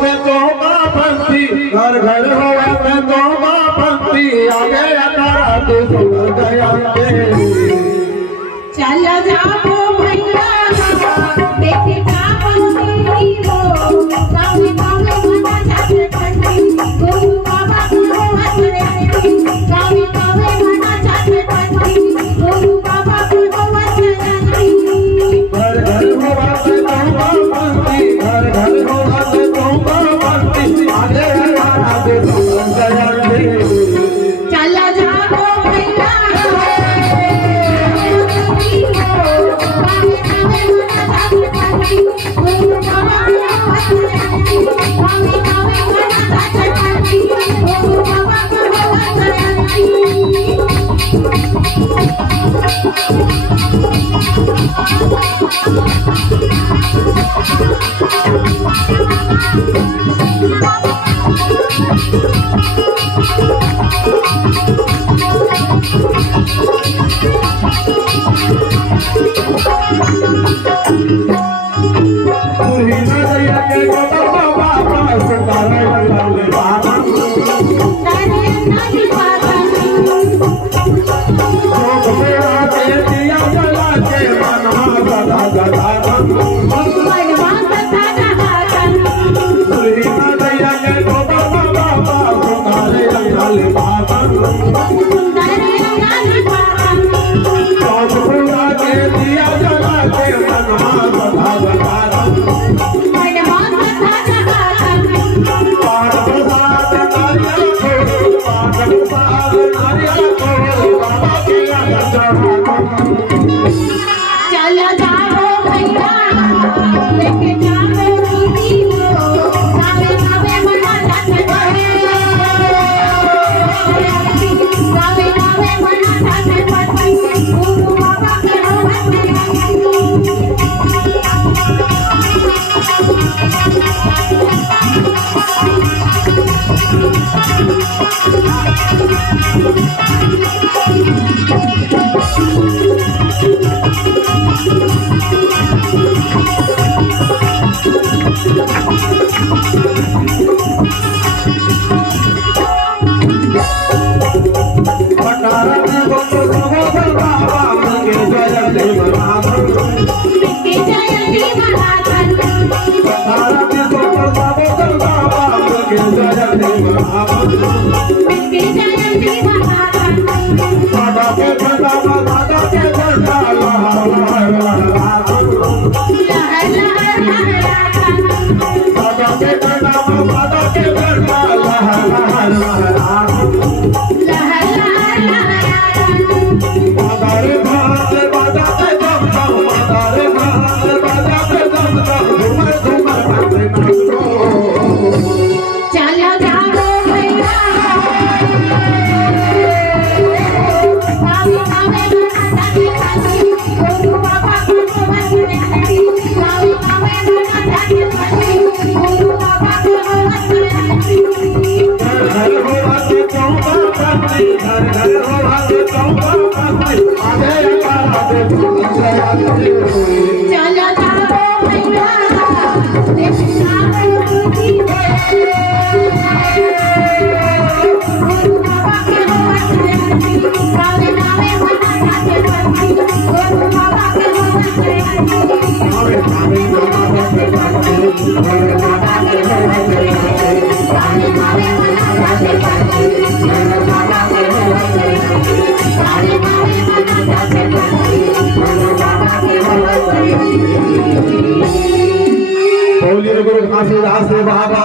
में तो पंथी घर घर होवा में तो पंथी आगे तारा तू सुन गया चलो जाओ भैया देखी का पंथी हो गाँव गाँव मना जाते पंथी गुरु बाबा को हसरे गाँव गाँव मना जाते पंथी गुरु बाबा को हसरे घर घर होवा में तो पंथी घर घर होवा में तो पंथी आगे तारा तू सुन गया चलो जाओ भैया बोलिए गुरु घासीदास बाबा।